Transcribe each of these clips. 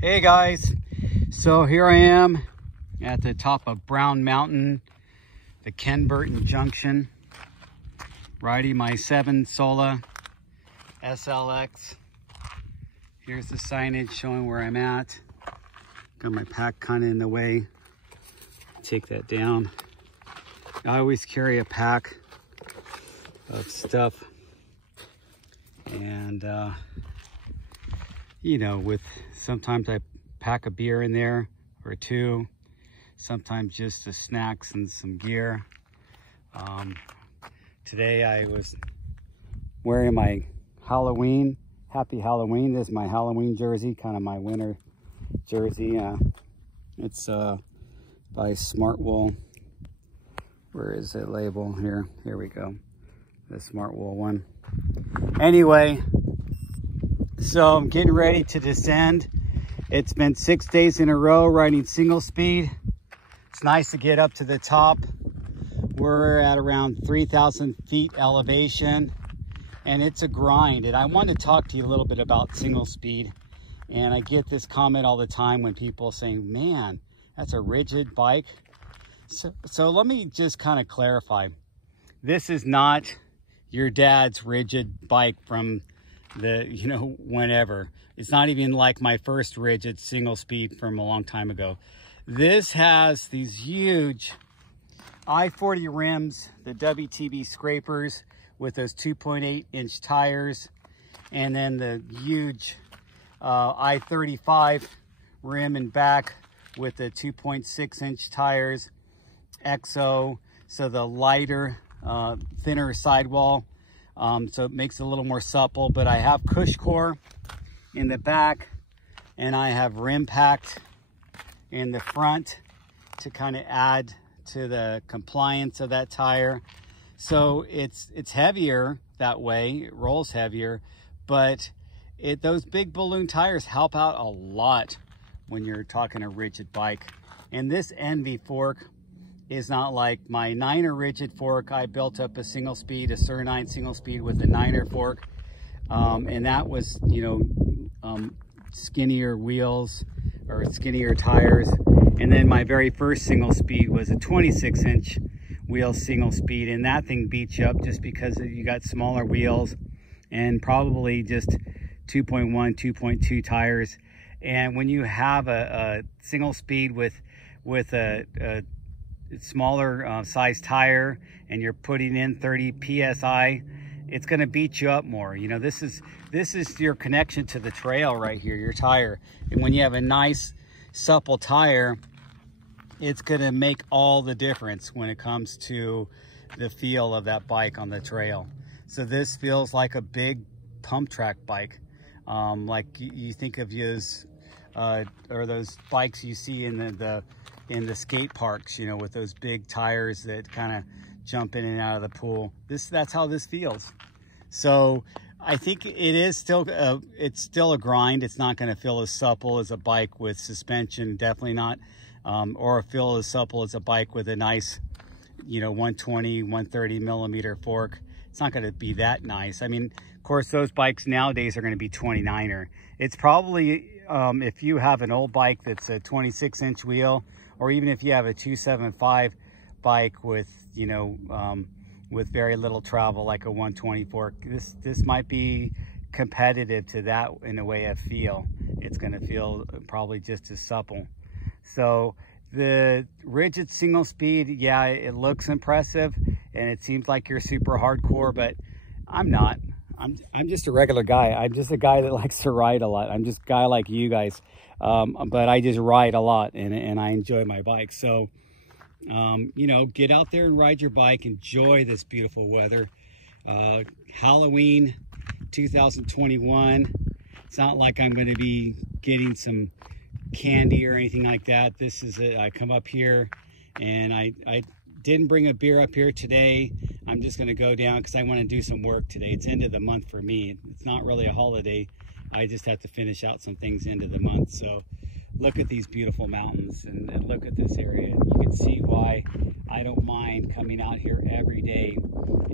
Hey guys, so here I am at the top of Brown Mountain, the Ken Burton Junction, riding my Seven Sola SLX. Here's the signage showing where I'm at. Got my pack kind of in the way. Take that down. I always carry a pack of stuff, and you know, with sometimes I pack a beer in there or two, sometimes just the snacks and some gear. Today I was wearing my Halloween, Happy Halloween. This is my Halloween jersey, kind of my winter jersey. It's by Smart Wool. Where is the label? Here we go. The Smart Wool one. Anyway, so I'm getting ready to descend. It's been 6 days in a row riding single speed. It's nice to get up to the top. We're at around 3,000 feet elevation, and it's a grind. And I want to talk to you a little bit about single speed. And I get this comment all the time when people say, man, that's a rigid bike. So let me just kind of clarify. This is not your dad's rigid bike from the, whenever. It's not even like my first rigid single speed from a long time ago. This has these huge I-40 rims, the WTB scrapers with those 2.8 inch tires, and then the huge I-35 rim in back with the 2.6 inch tires, EXO, so the lighter, thinner sidewall. So it makes it a little more supple, but I have cush core in the back, and I have rim packed in the front to kind of add to the compliance of that tire. So it's heavier that way, it rolls heavier, but those big balloon tires help out a lot when you're talking a rigid bike. And this Envy fork is not like my Niner rigid fork. I built up a single speed, a Sur 9 single speed with a Niner fork. And that was, skinnier wheels or skinnier tires. And then my very first single speed was a 26 inch wheel single speed. And that thing beats you up just because you got smaller wheels and probably just 2.1, 2.2 tires. And when you have a single speed with a smaller size tire and you're putting in 30 psi, it's going to beat you up more. This is your connection to the trail right here, your tire. And when you have a nice supple tire, it's going to make all the difference when it comes to the feel of that bike on the trail. So this feels like a big pump track bike, like you think of as or those bikes you see in the skate parks, with those big tires that kind of jump in and out of the pool. That's how this feels. So I think it is still it's still a grind. It's not going to feel as supple as a bike with suspension, definitely not, or feel as supple as a bike with a nice 120 130 millimeter fork. It's not going to be that nice. I mean, of course, those bikes nowadays are going to be 29er. It's probably if you have an old bike that's a 26 inch wheel, or even if you have a 275 bike with, with very little travel, like a 120 fork, this might be competitive to that in a way of feel. It's going to feel probably just as supple. So the rigid single speed, yeah, it looks impressive and it seems like you're super hardcore, but I'm not. I'm just a regular guy. I'm just a guy that likes to ride a lot. I'm just a guy like you guys. But I just ride a lot and I enjoy my bike. So, get out there and ride your bike. Enjoy this beautiful weather. Halloween 2021. It's not like I'm going to be getting some candy or anything like that. This is it. I come up here and I didn't bring a beer up here today. I'm just going to go down because I want to do some work today. It's end of the month for me. It's not really a holiday. I just have to finish out some things into the month. So look at these beautiful mountains and look at this area. You can see why I don't mind coming out here every day.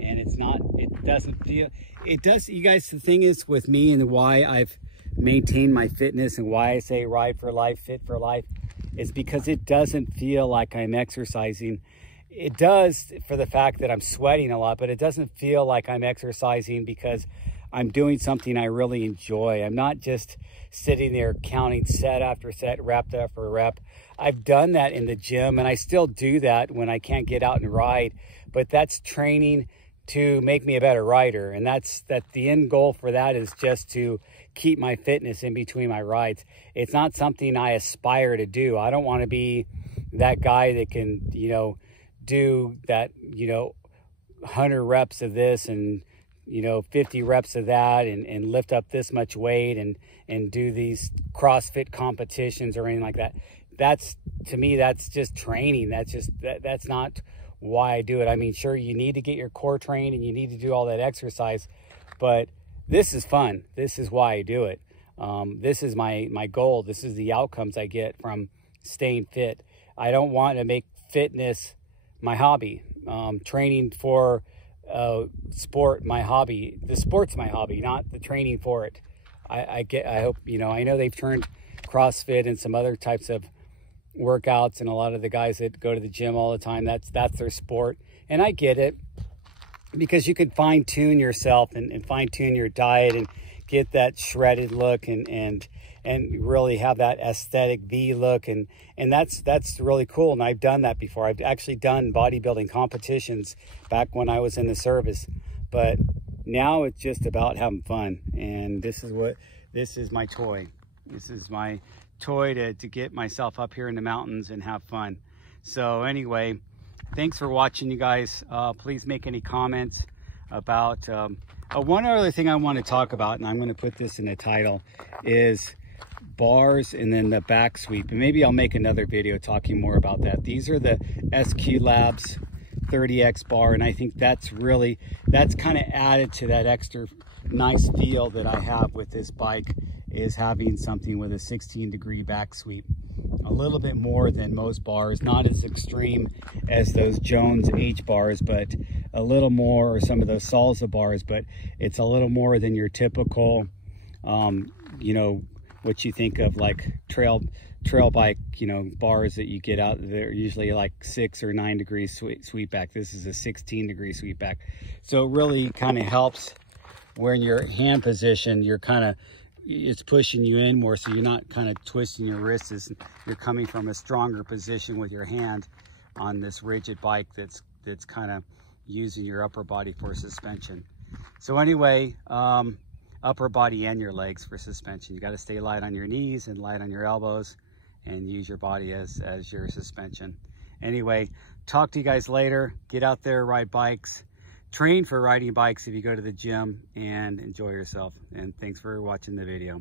And it doesn't feel, it does, you guys, the thing is with me and why I've maintain my fitness and why I say ride for life, fit for life, is because it doesn't feel like I'm exercising. It does for the fact that I'm sweating a lot, but it doesn't feel like I'm exercising because I'm doing something I really enjoy. I'm not just sitting there counting set after set, rep after rep. I've done that in the gym, and I still do that when I can't get out and ride, but that's training to make me a better rider. And that's the end goal for that is just to keep my fitness in between my rides. It's not something I aspire to do. I don't want to be that guy that can, you know, do that, you know, 100 reps of this and, you know, 50 reps of that and lift up this much weight and do these CrossFit competitions or anything like that. That's, to me, that's just training. That's not why I do it. I mean, sure, you need to get your core trained and you need to do all that exercise, but this is fun. This is why I do it. This is my goal. This is the outcomes I get from staying fit. I don't want to make fitness my hobby. Training for sport my hobby. The sport's my hobby, not the training for it. I hope, you know, I know they've turned CrossFit and some other types of workouts, and a lot of the guys that go to the gym all the time, that's their sport. And I get it, because you can fine tune yourself and fine tune your diet and get that shredded look and really have that aesthetic V look, and that's really cool. And I've done that before. I've actually done bodybuilding competitions back when I was in the service, but now it's just about having fun. And this is my toy. This is my toy to get myself up here in the mountains and have fun. So anyway, thanks for watching, you guys. Please make any comments about one other thing I want to talk about, and I'm going to put this in the title, is bars and then the back sweep. And maybe I'll make another video talking more about that. These are the SQ Labs 30X bar, and I think that's kind of added to that extra nice feel that I have with this bike, is having something with a 16-degree back sweep. A little bit more than most bars, not as extreme as those Jones H bars, but a little more, or some of those Salsa bars, but it's a little more than your typical, you know, what you think of like trail bike, you know, bars that you get out. They're usually like 6 or 9 degrees sweep back. This is a 16-degree sweep back. So it really kind of helps where in your hand position, you're kind of, it's pushing you in more, so you're not kind of twisting your wrists. You're coming from a stronger position with your hand on this rigid bike that's kind of using your upper body for suspension. So anyway, upper body and your legs for suspension. You got to stay light on your knees and light on your elbows and use your body as your suspension. Anyway, talk to you guys later. Get out there, ride bikes. Train for riding bikes if you go to the gym, and enjoy yourself. And thanks for watching the video.